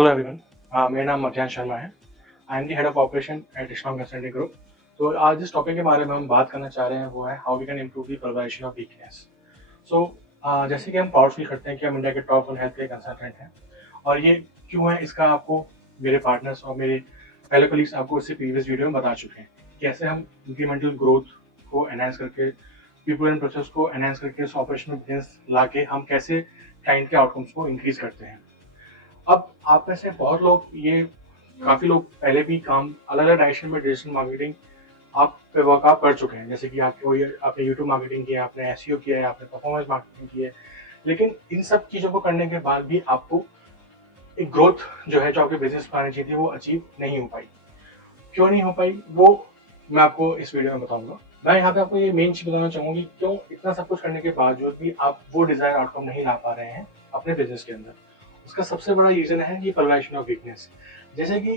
Hello everyone. मेरा नाम मध्यान शर्मा है। I am the head of operation at strong consulting group. तो आज जिस टॉपिक के बारे में हम बात करना चाह रहे हैं वो है how we can improve the prevention of weakness. So जैसे कि हम प्राउड फील करते हैं कि हम इंडिया के टॉप 1 हेल्थ केयर कंसल्टेंट हैं, और ये क्यों है इसका आपको मेरे पार्टनर्स और मेरे फेलो कलीग्स आपको इससे प्रीवियस वीडियो में बता चुके हैं। कैसे हम इंक्रीमेंटल ग्रोथ को एनहांस करके, पीपल एंड प्रोसेस को एनहांस करके, उस ऑपरेशनल बिजनेस ला के हम कैसे क्लाइंट के आउटकम्स को इंक्रीज करते हैं। अब आप में से बहुत लोग, ये काफ़ी लोग पहले भी काम अलग अलग डायरेक्शन में डिजिटल मार्केटिंग आप पे वर्कआउट कर चुके हैं। जैसे कि आपने यूट्यूब मार्केटिंग किया, आपने एसईओ किया है, आपने परफॉर्मेंस मार्केटिंग की है। लेकिन इन सब चीज़ों को करने के बाद भी आपको एक ग्रोथ जो है, जो आपके बिजनेस में आनी चाहिए थी, वो अचीव नहीं हो पाई। क्यों नहीं हो पाई वो मैं आपको इस वीडियो में बताऊंगा। मैं यहाँ पे आपको ये मेन चीज़ बताना चाहूँगी, क्यों इतना सब कुछ करने के बावजूद भी आप वो डिजायर्ड आउटकम नहीं ला पा रहे हैं अपने बिजनेस के अंदर। उसका सबसे बड़ा रीजन है ये प्रिवेंशन ऑफ वीकनेस। जैसे कि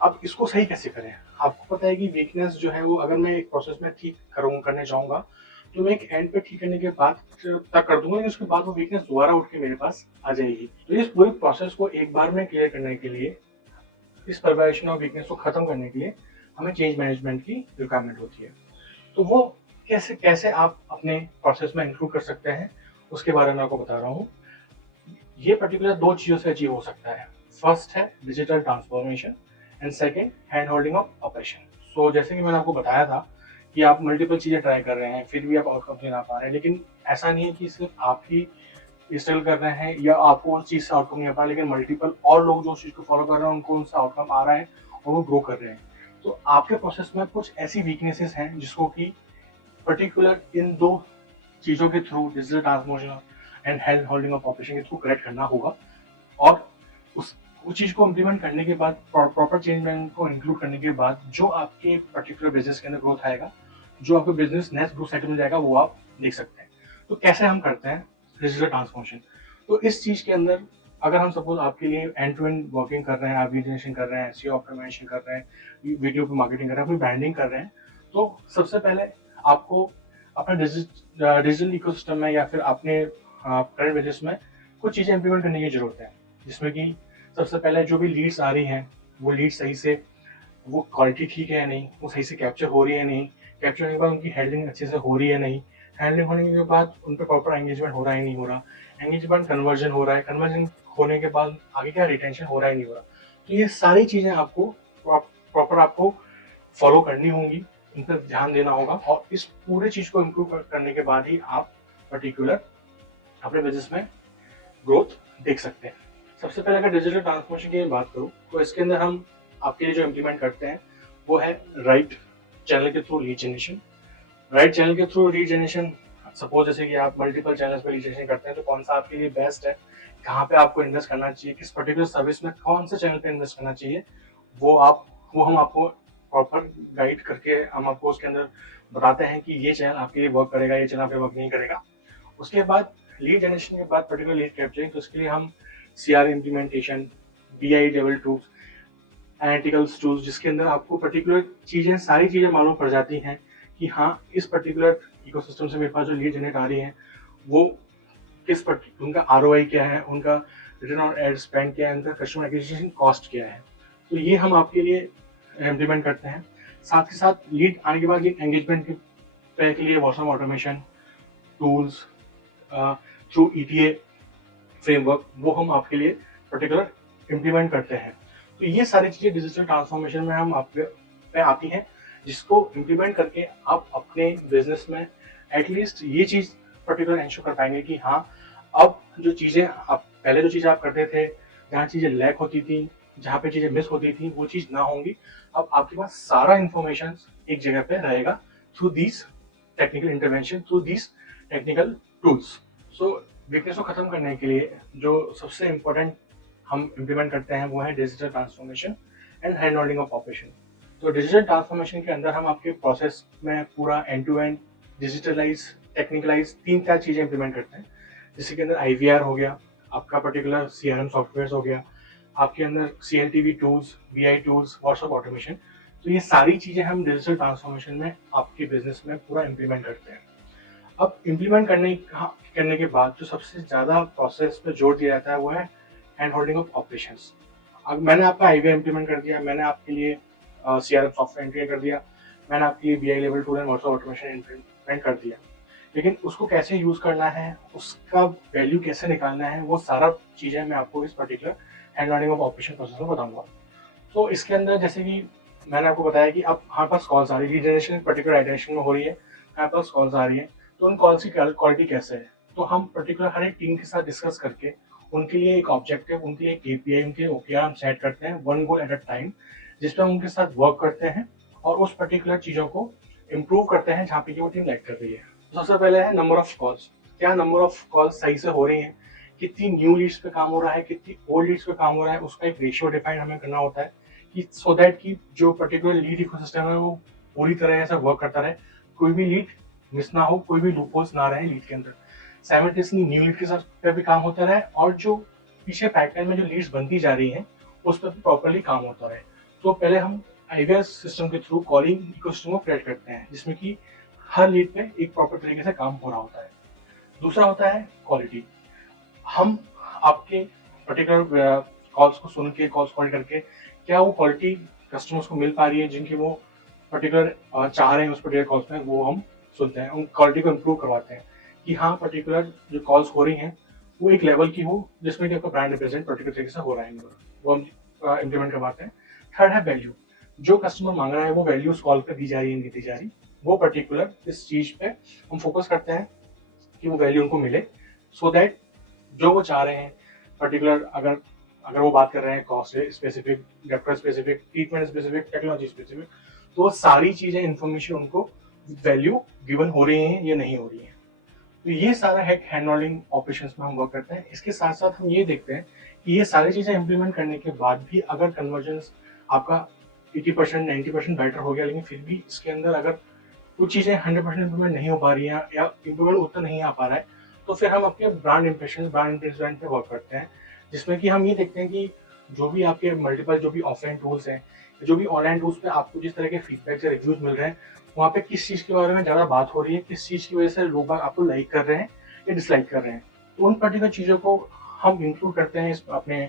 अब इसको सही कैसे करें। आपको पता है कि वीकनेस जो है वो, अगर मैं एक प्रोसेस में ठीक करने जाऊंगा तो मैं एक एंड पे ठीक करने के बाद तक कर दूंगा, लेकिन उसके बाद वो वीकनेस दोबारा उठ के मेरे पास आ जाएगी। तो इस पूरी प्रोसेस को एक बार में क्लियर करने के लिए, इस प्रिवेंशन ऑफ वीकनेस को खत्म करने के लिए हमें चेंज मैनेजमेंट की रिक्वायरमेंट होती है। तो वो कैसे कैसे आप अपने प्रोसेस में इंक्लूड कर सकते हैं, उसके बारे में आपको बता रहा हूँ। ये पर्टिकुलर दो चीजों से अचीव हो सकता है। फर्स्ट है digital transformation and second hand holding of operation. So जैसे कि मैंने आपको बताया था कि आप मल्टीपल चीजें ट्राई कर रहे हैं, फिर भी आप आउटकम नहीं ला पा रहे हैं। लेकिन ऐसा नहीं है कि सिर्फ आप ही स्ट्रगल कर रहे हैं या आपको उस चीज से आउटकम नहीं आ पा रहा, लेकिन मल्टीपल और लोग जो उस चीज को फॉलो कर रहे हैं उनको उनसे आउटकम आ रहा है और वो ग्रो कर रहे हैं। तो आपके प्रोसेस में कुछ ऐसी वीकनेसेस हैं जिसको कि पर्टिकुलर इन दो चीजों के through, digital transformation and hand holding of operation के थ्रू करेक्ट करना होगा। और उस चीज को इम्प्लीमेंट करने के बाद, प्रॉपर चेंज मैनेजमेंट को इंक्लूड करने के बाद, जो आपके पर्टिकुलर बिजनेस के अंदर ग्रोथ आएगा, जो आपके बिजनेस नेक्स्ट ग्रोथ साइकिल में जाएगा, वो आप देख सकते हैं। तो कैसे हम करते हैं डिजिटल ट्रांसफॉर्मेशन। तो इस चीज के अंदर, अगर हम सपोज आपके लिए एंड टू एंड वर्किंग कर रहे हैं, आप लीड जनरेशन कर रहे हैं, एसईओ ऑप्टिमाइजेशन कर रहे हैं, वीडियो पे मार्केटिंग कर रहे हैं, अपनी ब्रांडिंग कर रहे हैं, तो सबसे पहले आपको अपने डिजिटल इकोसिस्टम में या फिर अपने करंट बिजनेस में कुछ चीजें इंप्लीमेंट करने की जरूरत है। जिसमें कि सबसे पहले जो भी लीड्स आ रही हैं, वो लीड सही से, वो क्वालिटी ठीक है या नहीं, वो सही से कैप्चर हो रही है नहीं, कैप्चर होने के बाद उनकी हैंडलिंग अच्छे से हो रही है नहीं, हैंडलिंग होने के बाद उन पर प्रॉपर एंगेजमेंट हो रहा है नहीं हो रहा, एंगेजमेंट कन्वर्जन हो रहा है, कन्वर्जन होने के बाद आगे क्या रिटेंशन हो रहा है नहीं हो रहा। तो ये सारी चीजें आपको प्रॉपर आपको फॉलो करनी होंगी, इन पर ध्यान देना होगा, और इस पूरे चीज को इम्प्रूव करने के बाद ही आप पर्टिकुलर अपने बिजनेस में ग्रोथ देख सकते हैं। सबसे पहले अगर डिजिटल ट्रांसफॉर्मेशन की बात करूं तो इसके अंदर हम आपके लिए जो इम्प्लीमेंट करते हैं वो है राइट चैनल के through lead generation. Right channel के थ्रू लीड जनरेशन, सपोज जैसे कि आप मल्टीपल चैनल्स पे लीड जनरेशन करते हैं, तो कौन सा आपके लिए बेस्ट है, कहाँ पे आपको इन्वेस्ट करना चाहिए, किस पर्टिकुलर सर्विस में कौन से चैनल पे इन्वेस्ट करना चाहिए, वो हम आपको प्रॉपर गाइड करके हम आपको उसके अंदर बताते हैं कि ये चैनल आपके लिए वर्क करेगा, ये चैनल आपके वर्क नहीं करेगा। उसके बाद लीड जनरेशन के बाद पर्टिकुलर लीड कैप्चरिंग, तो उसके लिए हम CR implementation, BI level tools, analyticals tools, जिसके अंदर आपको पर्टिकुलर चीजें, सारी चीजें मालूम पड़ जाती हैं कि हाँ, इस पर्टिकुलर इकोसिस्टम से मेरे पास जो लीड जनरेट आ रही है वो उनका ROI क्या है, उनका रिटर्न ऑन एड स्पेंड क्या है, उनका कस्टमर एक्विजिशन कॉस्ट क्या है। तो ये हम आपके लिए इम्प्लीमेंट करते हैं। साथ ही साथ लीड आने के बाद लीड एंगेजमेंट के लिए WhatsApp automation tools through ETA framework, वो हम आपके लिए पर्टिकुलर इम्प्लीमेंट करते हैं। तो ये सारी चीजें डिजिटल ट्रांसफॉर्मेशन में हम आप पे आती हैं, जिसको इम्प्लीमेंट करके आप अपने बिजनेस में एटलीस्ट ये चीज पर्टिकुलर इंश्योर कर पाएंगे कि हाँ, अब जो चीजें आप पहले, जो चीजें आप करते थे, जहाँ चीजें लैक होती थी, जहाँ पे चीजें मिस होती थी, वो चीज ना होंगी। अब आपके पास सारा इंफॉर्मेशन एक जगह पे रहेगा through this technical intervention, through this technical tools. So weakness को खत्म करने के लिए जो सबसे इम्पोर्टेंट हम इम्प्लीमेंट करते हैं वो है digital transformation and hand holding of operation. तो डिजिटल ट्रांसफॉर्मेशन के अंदर हम आपके प्रोसेस में पूरा एंड टू एंड डिजिटलाइज, टेक्निकलाइज 3-4 चीजें इम्प्लीमेंट करते हैं। जिसके अंदर IVR हो गया, आपका पर्टिकुलर CRM सॉफ्टवेयर हो गया, आपके अंदर CLTV tools, BI tools, WhatsApp automation. तो ये सारी चीजें हम डिजिटल ट्रांसफॉर्मेशन में आपके बिजनेस में पूरा इम्प्लीमेंट करते हैं। अब इम्प्लीमेंट करने के बाद जो सबसे ज्यादा प्रोसेस पे जोर दिया जाता है वो है हैंड होल्डिंग ऑफ ऑपरेशंस। अब मैंने आपका IVR इम्प्लीमेंट कर दिया, मैंने आपके लिए CRM सॉफ्टवेयर इंटीग्रेट कर दिया, मैंने आपके लिए BI level tool and workflow automation implement कर दिया, लेकिन उसको कैसे यूज़ करना है, उसका वैल्यू कैसे निकालना है, वो सारा चीज़ें मैं आपको इस particular hand learning of operation process में बताऊंगा। तो इसके अंदर जैसे कि मैंने आपको बताया कि अब हमारे पास कॉल्स आ रही है, लीड जनरेशन पर्टिकुलर डायरेक्शन में हो रही है, हमारे पास कॉल्स आ रही है, तो उन कॉल्स की क्वालिटी कैसे है, तो हम पर्टिकुलर हर एक टीम के साथ डिस्कस करके उनके लिए एक ऑब्जेक्टिव, उनके लिए KPI, उनके OKR हम सेट करते हैं, one goal at a time, जिसपे हम उनके साथ वर्क करते हैं और उस पर्टिकुलर चीज़ों को इम्प्रूव करते हैं जहाँ पे कि वो टीम लैग कर रही है। सबसे पहले है नंबर ऑफ कॉल्स, क्या नंबर ऑफ कॉल्स सही से हो रही हैं, कितनी न्यू लीड्स पे काम हो रहा है, कितनी ओल्ड लीड्स पे काम हो रहा है, उसका एक रेशियो डिफाइन हमें करना होता है कि सो दैट कि जो पर्टिकुलर लीड इकोसिस्टम है वो पूरी तरह से वर्क करता रहे, कोई भी लीड मिस ना हो, कोई भी लूपहोल्स ना रहे लीड के अंदर, साइमल्टेनियसली न्यू लीड के साथ पे भी काम होता रहे और जो पीछे पाइपलाइन में जो लीड्स बनती जा रही हैं उस पर भी प्रॉपरली काम होता रहे। तो पहले हम IVR सिस्टम के थ्रू कॉलिंग इकोसिस्टम को क्रिएट करते हैं जिसमें कि हर लीड पे एक प्रॉपर तरीके से काम हो रहा होता है। दूसरा होता है क्वालिटी, हम आपके पर्टिकुलर कॉल्स को सुन के, कॉल्स कॉल करके क्या वो क्वालिटी कस्टमर्स को मिल पा रही है जिनकी वो पर्टिकुलर चाह रहे हैं उस पर्टिकुलर कॉल्स में, वो हम सुनते हैं, उन क्वालिटी को इम्प्रूव करवाते हैं कि हाँ पर्टिकुलर जो कॉल्स हो रही हैं वो एक लेवल की हो जिसमें कि आपका ब्रांड रिप्रेजेंट पर्टिकुलर तरीके से हो रहा है, वो हम इम्प्लीमेंट करवाते हैं। थर्ड है वैल्यू, जो कस्टमर मांग रहा है वो वैल्यू उस कॉल पर दी जा रही है, नहीं दी जा रही, वो पर्टिकुलर इस चीज पे हम फोकस करते हैं कि वो वैल्यू उनको मिले, सो दैट जो वो चाह रहे हैं पर्टिकुलर, अगर अगर वो बात कर रहे हैं cost specific, doctor specific, treatment specific, technology specific, तो वो सारी चीजें इन्फॉर्मेशन उनको वैल्यू गिवन हो रही हैं या नहीं हो रही है। तो ये सारा है हैंड होल्डिंग ऑपरेशंस में हम वर्क करते हैं। इसके साथ साथ हम ये देखते हैं कि ये सारी चीजें इंप्लीमेंट करने के बाद भी अगर कन्वर्जेंस आपका 80% 90% बेटर हो गया, लेकिन फिर भी इसके अंदर अगर कुछ चीजें 100% इंप्रूवमेंट नहीं हो पा रही हैं या इंप्रूवमेंट उतना नहीं आ पा रहा है, तो फिर हम अपने ब्रांड इंप्रेशन, ब्रांड इम्प्रेसमेंट पे वर्क करते हैं, जिसमें कि हम ये देखते हैं कि जो भी आपके मल्टीपल जो भी ऑफलाइन टूल्स हैं, जो भी ऑनलाइन टूल्स पे आपको जिस तरह के फीडबैक से रिव्यूज मिल रहे हैं, वहाँ पे किस चीज़ के बारे में ज़्यादा बात हो रही है, किस चीज़ की वजह से लोग आपको लाइक कर रहे हैं या डिसलाइक कर रहे हैं, तो उन पर्टिकुलर चीज़ों को हम इंक्लूड करते हैं इस अपने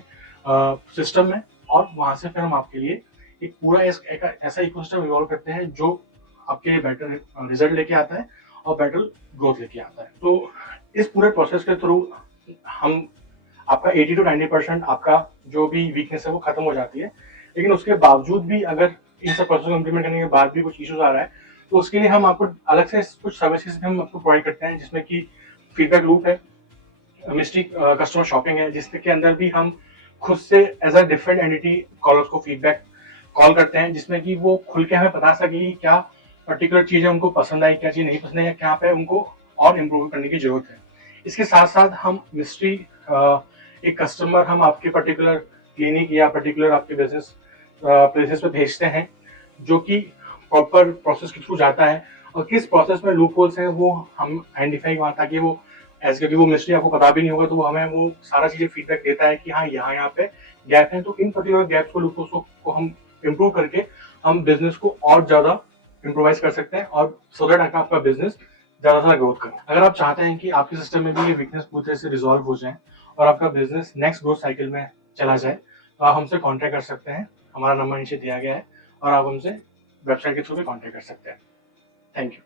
सिस्टम में, और वहाँ से फिर हम आपके लिए एक पूरा एक ऐसा इकोसिस्टम इवॉल्व करते हैं जो आपके लिए बेटर रिजल्ट लेके आता है और बेटर ग्रोथ लेके आता है। तो इस पूरे प्रोसेस के थ्रू हम आपका 80 to 90% आपका जो भी वीकनेस है वो खत्म हो जाती है, लेकिन उसके बावजूद भी अगर इन सब प्रोसेस को इम्प्लीमेंट करने के बाद भी कुछ इश्यूज आ रहा है, तो उसके लिए हम आपको अलग से कुछ सर्विसेज भी हम आपको प्रोवाइड करते हैं, जिसमें कि फीडबैक लूप है, मिस्ट्री कस्टमर शॉपिंग है, जिसके अंदर भी हम खुद से as a different entity callers को फीडबैक कॉल करते हैं, जिसमें कि वो खुल के हमें बता सके कि क्या पर्टिकुलर चीजें उनको पसंद आई, क्या चीज नहीं पसंद आई, या क्या पे उनको और इम्प्रूव करने की जरूरत है। इसके साथ साथ हम मिस्ट्री एक कस्टमर हम आपके पर्टिकुलर क्लिनिक या पर्टिकुलर आपके बिजनेस प्लेसेस पे भेजते हैं, जो कि प्रॉपर प्रोसेस के थ्रू जाता है, और किस प्रोसेस में लूप होल्स हैं वो हम आइडेंटिफाई करवाते, ताकि वो ऐसे क्योंकि वो मिस्ट्री आपको पता भी नहीं होगा, तो वो हमें वो सारा चीजें फीडबैक देता है कि हाँ यहाँ पे गैप है, तो इन पर्टिकुलर गैप्स को लूप होल्स को हम इम्प्रूव करके हम बिजनेस को और ज्यादा इम्प्रोवाइज कर सकते हैं, और सो दैट आपका बिजनेस ज्यादा से ज्यादा ग्रोथ करे। अगर आप चाहते हैं कि आपके सिस्टम में भी ये वीकनेस पूरी तरह से रिजॉल्व हो जाए और आपका बिजनेस नेक्स्ट ग्रोथ साइकिल में चला जाए, तो आप हमसे कॉन्टैक्ट कर सकते हैं, हमारा नंबर नीचे दिया गया है, और आप हमसे वेबसाइट के थ्रू भी कॉन्टैक्ट कर सकते हैं। Thank you.